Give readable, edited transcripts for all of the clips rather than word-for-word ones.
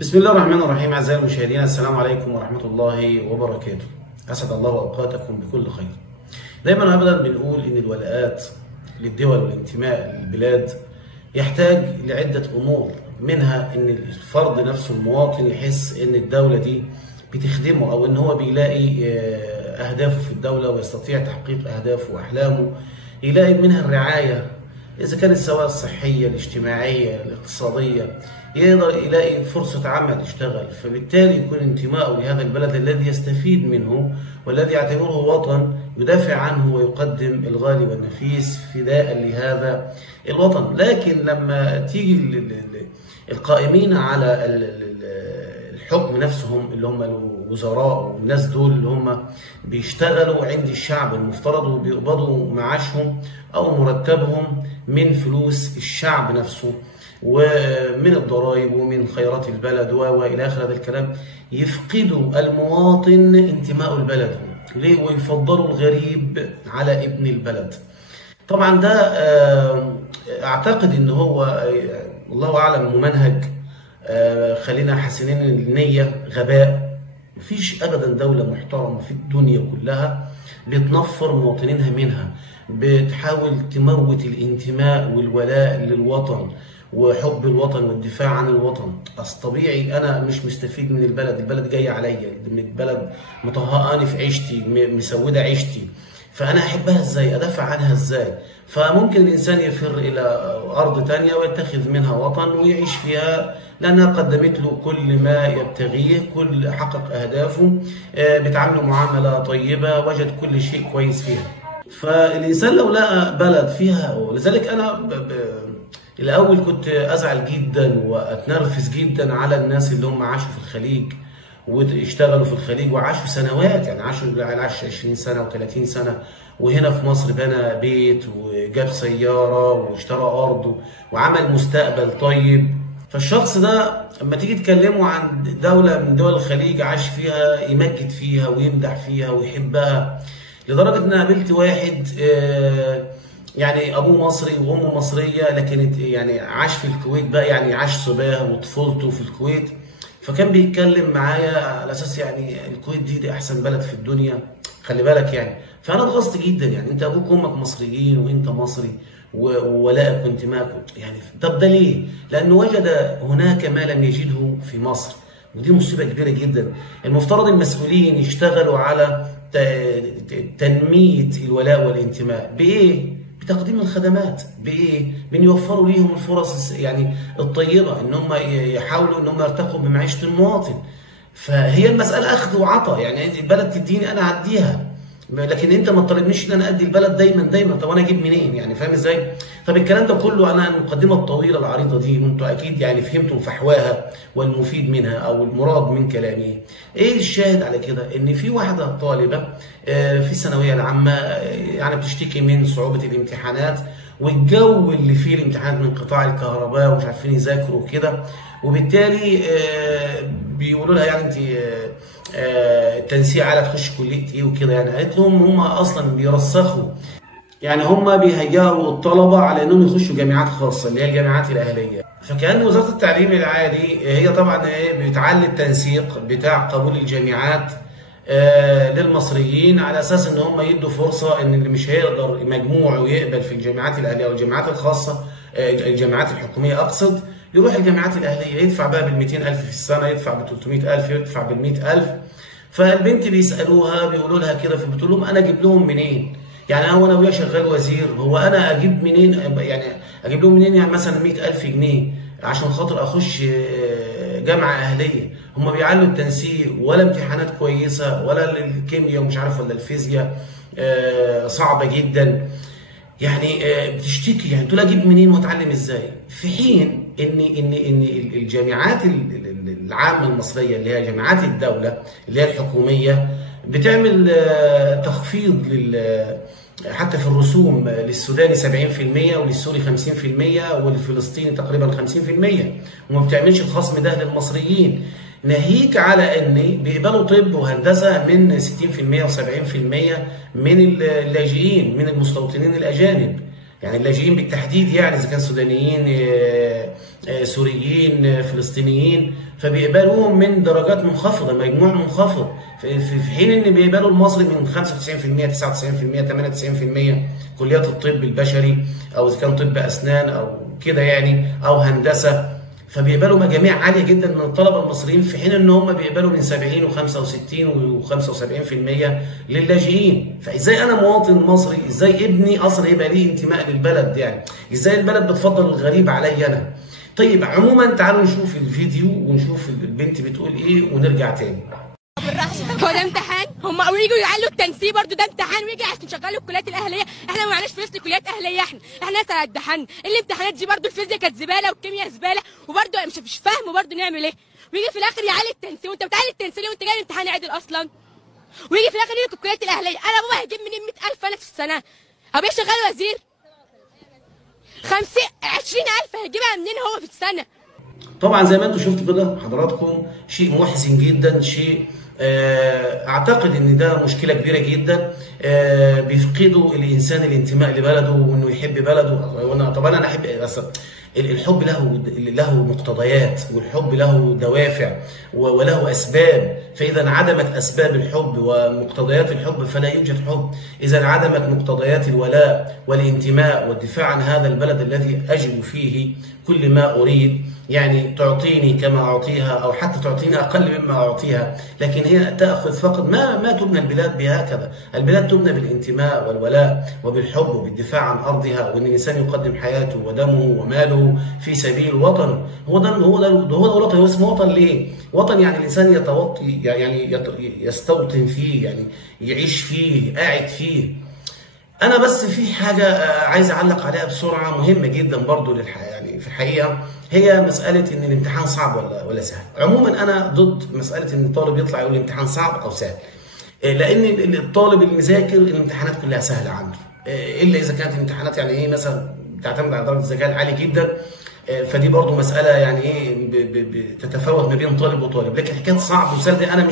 بسم الله الرحمن الرحيم. أعزائي المشاهدين، السلام عليكم ورحمة الله وبركاته. أسعد الله أوقاتكم بكل خير. دايما وأبدا بنقول إن الولاءات للدول والانتماء للبلاد يحتاج لعدة أمور، منها إن الفرد نفسه المواطن يحس إن الدولة دي بتخدمه، أو إن هو بيلاقي أهدافه في الدولة ويستطيع تحقيق أهدافه وأحلامه، يلاقي منها الرعاية إذا كانت سواء الصحية الاجتماعية الاقتصادية، يقدر يلاقي فرصة عمل يشتغل، فبالتالي يكون انتمائه لهذا البلد الذي يستفيد منه والذي يعتبره وطن يدافع عنه ويقدم الغالي والنفيس فداء لهذا الوطن. لكن لما تيجي القائمين على الحكم نفسهم اللي هم الوزراء والناس دول اللي هم بيشتغلوا عند الشعب المفترض وبيقبضوا معاشهم أو مرتبهم من فلوس الشعب نفسه ومن الضرائب ومن خيرات البلد والى اخر هذا الكلام، يفقدوا المواطن انتمائه لبلده. ليه؟ ويفضلوا الغريب على ابن البلد. طبعا ده اعتقد ان هو الله اعلم ممنهج، خلينا حاسين النيه غباء. مفيش ابدا دوله محترمه في الدنيا كلها بتنفر مواطنينها منها، بتحاول تموت الانتماء والولاء للوطن وحب الوطن والدفاع عن الوطن. اصل طبيعي انا مش مستفيد من البلد جايه عليا، من البلد مطهقاني في عيشتي، مسوده عيشتي، فانا احبها ازاي؟ ادافع عنها ازاي؟ فممكن الانسان يفر الى ارض تانية ويتخذ منها وطن ويعيش فيها لانها قدمت له كل ما يبتغيه، كل حقق اهدافه، بتعامله معامله طيبه، وجد كل شيء كويس فيها. فالانسان لو لقى بلد فيها، ولذلك انا الأول كنت أزعل جدا وأتنرفز جدا على الناس اللي هم عاشوا في الخليج واشتغلوا في الخليج وعاشوا سنوات، يعني عاش 20 سنة و30 سنة، وهنا في مصر بنى بيت وجاب سيارة واشترى أرض وعمل مستقبل طيب. فالشخص ده لما تيجي تكلمه عن دولة من دول الخليج عاش فيها، يمجد فيها ويمدح فيها ويحبها، لدرجة إن أنا قابلت واحد يعني ابوه مصري وامه مصريه، لكن يعني عاش في الكويت بقى، يعني عاش صباه وطفولته في الكويت، فكان بيتكلم معايا على اساس يعني الكويت دي احسن بلد في الدنيا، خلي بالك يعني. فانا اتغصت جدا، يعني انت ابوك وامك مصريين وانت مصري وولائك وانتمائك، يعني طب ده ليه؟ لانه وجد هناك ما لم يجده في مصر، ودي مصيبه كبيره جدا. المفترض المسؤولين يشتغلوا على تنميه الولاء والانتماء بايه؟ بتقديم الخدمات، بايه؟ بنوفروا ليهم الفرص يعني الطيبه، ان هم يحاولوا ان هم يرتقوا بمعيشه المواطن. فهي المساله اخذ وعطاء، يعني البلد تديني انا اعديها، لكن انت ما تطالبنيش ان انا ادي البلد دايما. طب انا اجيب منين؟ يعني فاهم ازاي؟ طب الكلام ده كله، انا المقدمه الطويله العريضه دي وانتوا اكيد يعني فهمتم فحواها والمفيد منها او المراد من كلامي. ايه الشاهد على كده؟ ان في واحده طالبه في الثانويه العامه يعني بتشتكي من صعوبه الامتحانات والجو اللي فيه الامتحانات من قطاع الكهرباء ومش عارفين يذاكروا وكده، وبالتالي بيقولوا لها يعني انت التنسيق على تخش كليه ايه وكده. يعني قالت لهم هم اصلا بيرسخوا، يعني هم بيهيئوا الطلبه على انهم يخشوا جامعات خاصه اللي هي الجامعات الاهليه. فكان وزاره التعليم العالي هي طبعا بتعلي التنسيق بتاع قبول الجامعات للمصريين، على اساس ان هم يدوا فرصه ان اللي مش هيقدر مجموعه يقبل في الجامعات الاهليه او الجامعات الخاصه، الجامعات الحكوميه اقصد، يروح الجامعات الاهليه يدفع بقى بال 200,000 في السنه، يدفع ب 300,000، يدفع بال 100,000. فالبنت بيسالوها بيقولوا لها كده، فبتقول لهم انا اجيب لهم منين؟ يعني هو انا ابويا شغال وزير، هو انا اجيب منين؟ يعني اجيب لهم منين؟ يعني مثلا 100,000 جنيه عشان خاطر اخش جامعه اهليه؟ هم بيعلوا التنسيق، ولا امتحانات كويسه، ولا الكيمياء ومش عارف ولا الفيزياء صعبه جدا. يعني بتشتكي، يعني تقول اجيب منين واتعلم ازاي؟ في حين ان الجامعات العامه المصريه اللي هي جامعات الدوله اللي هي الحكوميه بتعمل تخفيض حتى في الرسوم، للسوداني 70% وللسوري 50% والفلسطيني تقريبا 50%، وما بتعملش الخصم ده للمصريين، ناهيك على ان بيقبلوا طب وهندسه من 60% و70% من اللاجئين، من المستوطنين الاجانب. يعني اللاجئين بالتحديد، يعني اذا كان سودانيين سوريين فلسطينيين، فبيقبلوهم من درجات منخفضه، مجموع منخفض، في حين ان بيقبلوا المصري من 95%، 99%، 98%. كليات الطب البشري او اذا كان طب اسنان او كده يعني، او هندسه، فبيقبلوا مجاميع عاليه جدا من الطلبه المصريين، في حين ان هم بيقبلوا من 70 و65 و75% للاجئين. فازاي انا مواطن مصري، ازاي ابني اصلا يبقى ليه انتماء للبلد؟ يعني ازاي البلد بتفضل الغريب عليا انا؟ طيب عموما تعالوا نشوف الفيديو ونشوف البنت بتقول ايه ونرجع تاني. هو ده امتحان؟ هم ويجوا يعلوا التنسيق برضه ده امتحان، ويجي عشان نشغلوا الكليات الاهليه، احنا ما معناش فلوس لكليات اهليه، احنا ناس هتدحن. الامتحانات دي برضه الفيزياء كانت زباله والكيمياء زباله، وبرضه مش فاهم برضه نعمل ايه؟ ويجي في الاخر يعلي التنسيق، وانت بتعلي التنسيق وانت جاي الامتحان عادل اصلا. ويجي في الاخر يجي الكليات الاهليه، انا بابا هيجيب منين 100,000 انا في السنه؟ هو شغال وزير 20,000 هيجيبها منين هو في السنه؟ طبعا زي ما انتم شفتوا كده حضراتكم، شيء محزن جدا، شيء اعتقد ان ده مشكله كبيره جدا. بيفقدوا الانسان الانتماء لبلده وانه يحب بلده. وانا طبعا انا احب، بس الحب له مقتضيات، والحب له دوافع وله اسباب، فاذا انعدمت اسباب الحب ومقتضيات الحب فلا يوجد حب. اذا انعدمت مقتضيات الولاء والانتماء والدفاع عن هذا البلد الذي اجد فيه كل ما اريد، يعني تعطيني كما اعطيها او حتى تعطيني اقل مما اعطيها، لكن هي تاخذ فقط. ما تبنى البلاد بهكذا، البلاد تبنى بالانتماء والولاء وبالحب وبالدفاع عن ارضها، وان الانسان يقدم حياته ودمه وماله في سبيل وطنه. هو ده الوطن. هو اسمه وطن ليه؟ وطن يعني الانسان يتوطي، يعني يستوطن فيه، يعني يعيش فيه، قاعد فيه. انا بس في حاجه عايز اعلق عليها بسرعه، مهمه جدا برضو يعني في الحقيقه، هي مساله ان الامتحان صعب ولا سهل. عموما انا ضد مساله ان الطالب يطلع يقول الامتحان صعب او سهل، لان الطالب المذاكر الامتحانات كلها سهله عنده، الا اذا كانت الامتحانات يعني ايه مثلا بتعتمد على درجه الذكاء العالي جدا، فدي برضو مساله يعني ايه بتتفاوت ما بين طالب وطالب. لكن حكايه صعب وسهل دي انا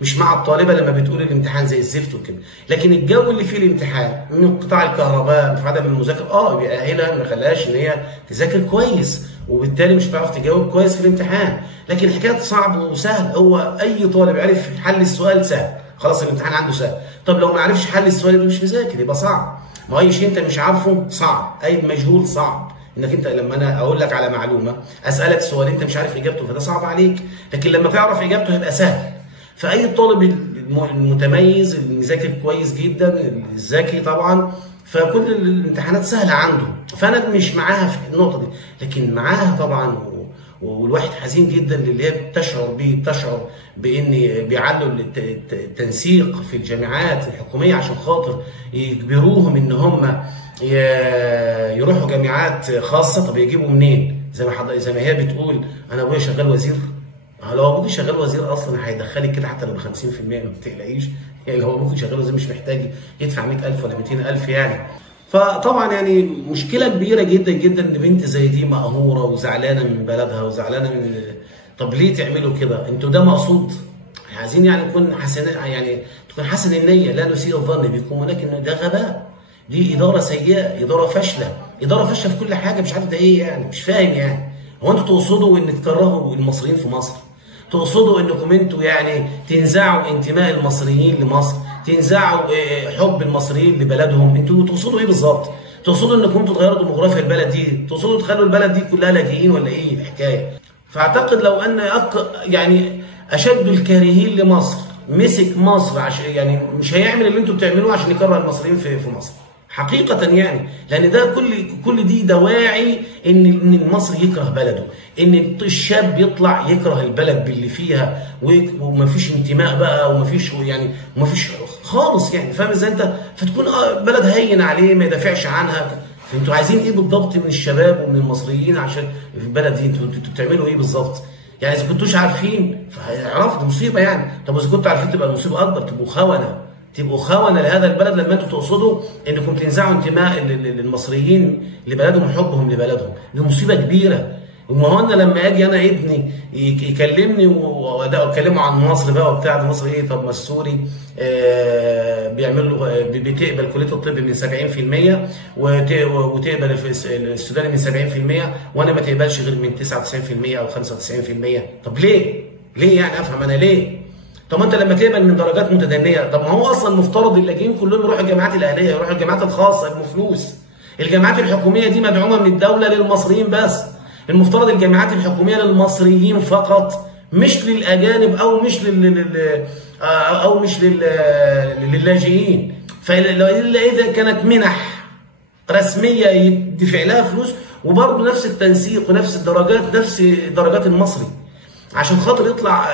مش مع الطالبه لما بتقول الامتحان زي الزفت وكده. لكن الجو اللي فيه الامتحان من قطاع الكهرباء في عدم المذاكره بيأهلها، ما خلاهاش ان هي تذاكر كويس، وبالتالي مش هتعرف تجاوب كويس في الامتحان. لكن حكايه صعب وسهل، هو اي طالب عرف حل السؤال سهل خلاص الامتحان عنده سهل. طب لو ما عرفش حل السؤال يبقى مش مذاكر، يبقى صعب. ما اي شيء انت مش عارفه صعب، اي مجهول صعب. انك انت لما انا اقول لك على معلومه، اسالك سؤال انت مش عارف اجابته، فده صعب عليك، لكن لما تعرف اجابته هيبقى سهل. فاي طالب المتميز المذاكر كويس جدا الذكي طبعا، فكل الامتحانات سهله عنده. فانا مش معاها في النقطه دي، لكن معاها طبعا، والواحد حزين جدا للي هي بتشعر بان بيعلوا التنسيق في الجامعات الحكوميه عشان خاطر يجبروهم ان هم يروحوا جامعات خاصه. طب يجيبوا منين؟ زي ما هي بتقول انا ابويا شغال وزير. لو ابوك شغال وزير اصلا هيدخلك كده حتى لو ب 50%، ما تقلقيش. يعني لو ابوك شغال وزير مش محتاج يدفع 100,000 ولا 200,000 يعني. فطبعا يعني مشكله كبيره جدا جدا ان بنت زي دي مقهوره وزعلانه من بلدها وزعلانه من. طب ليه تعملوا كده؟ انتوا ده مقصود؟ عايزين يعني نكون يعني تكون حسن النيه، لا نسيء الظن بكم، ولكن ده غباء. دي اداره سيئه، اداره فاشله في كل حاجه. مش عارف ده ايه يعني، مش فاهم يعني. هو انتوا تقصدوا ان تكرهوا المصريين في مصر؟ تقصدوا انكم انتوا يعني تنزعوا انتماء المصريين لمصر، تنزعوا حب المصريين لبلدهم؟ انتوا تقصدوا ايه بالظبط؟ تقصدوا انكم انتوا تغيروا ديموغرافيا البلد دي؟ تقصدوا تخلوا البلد دي كلها لاجئين ولا ايه الحكايه؟ فاعتقد لو ان يعني اشد الكارهين لمصر مسك مصر يعني مش هيعمل اللي انتوا بتعملوه عشان يكره المصريين في مصر حقيقة يعني. لأن ده كل دي دواعي إن مصر يكره بلده، إن الشاب يطلع يكره البلد باللي فيها، ومفيش انتماء بقى، ومفيش خالص يعني. فاهم ازاي انت؟ فتكون بلد هين عليه ما يدافعش عنها. انتوا عايزين ايه بالضبط من الشباب ومن المصريين عشان في البلد دي؟ انتوا بتعملوا ايه بالظبط؟ يعني اذا كنتوش عارفين فعرفت مصيبة يعني. طب اذا كنتوا عارفين تبقى المصيبة اكبر، تبقوا خونة لهذا البلد لما انتوا تقصدوا انكم تنزعوا انتماء المصريين لبلدهم وحبهم لبلدهم. دي مصيبة كبيرة. وما هو انا لما اجي انا ابني يكلمني واكلمه عن مصر بقى وبتاع مصر ايه، طب ما السوري بيعمل له بتقبل كليه الطب من 70% وتقبل السوداني من 70%، وانا ما تقبلش غير من 99% او 95%. طب ليه؟ ليه يعني؟ افهم انا ليه؟ طب انت لما تقبل من درجات متدنيه، طب ما هو اصلا المفترض اللاجئين كلهم يروحوا الجامعات الاهليه، يروحوا الجامعات الخاصه بفلوس. الجامعات الحكوميه دي مدعومه من الدوله للمصريين بس. المفترض الجامعات الحكوميه للمصريين فقط، مش للاجانب او مش للاجئين. فالا اذا كانت منح رسميه يدفع لها فلوس، وبرضه نفس التنسيق ونفس الدرجات، نفس درجات المصري، عشان خاطر يطلع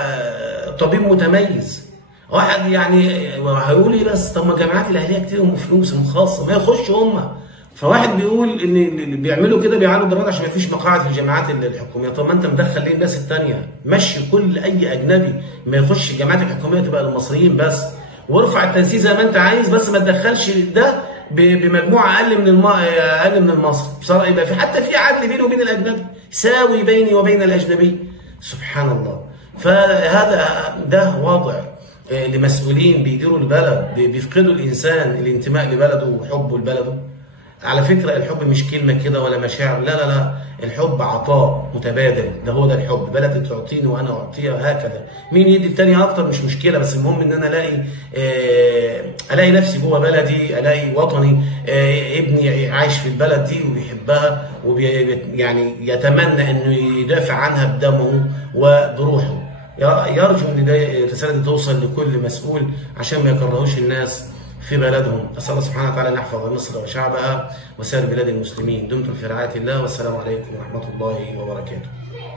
طبيب متميز. واحد يعني هيقول لي بس طب ما الجامعات الاهليه كتير فلوسهم خاصه، ما يخشوا هم. فواحد بيقول ان اللي بيعملوا كده بيعلوا الدرجات عشان ما فيش مقاعد في الجامعات الحكوميه. طب ما انت مدخل ليه الناس الثانيه؟ مشي كل اي اجنبي ما يخش الجامعات الحكوميه تبقى للمصريين بس، وارفع التنسيق زي ما انت عايز، بس ما تدخلش ده بمجموعه اقل من المصري. بصراحه يبقى في حتى في عدل بيني وبين الاجنبي، ساوي بيني وبين الاجنبي. سبحان الله. ده وضع لمسؤولين بيديروا البلد بيفقدوا الانسان الانتماء لبلده وحبه لبلده. على فكره الحب مش كلمه كده ولا مشاعر، لا لا لا، الحب عطاء متبادل، ده هو ده الحب. بلدي تعطيني وانا اعطيها، هكذا. مين يدي التاني اكتر مش مشكله، بس المهم ان انا الاقي نفسي جوه بلدي، الاقي وطني، ابني عايش في البلد دي وبيحبها يعني يتمنى انه يدافع عنها بدمه وبروحه. يرجو ان الرساله دي توصل لكل مسؤول عشان ما يكرهوش الناس في بلدهم. أسأل الله سبحانه وتعالى أن يحفظ مصر وشعبها وسائر بلاد المسلمين. دمتم في رعاية الله، والسلام عليكم ورحمة الله وبركاته.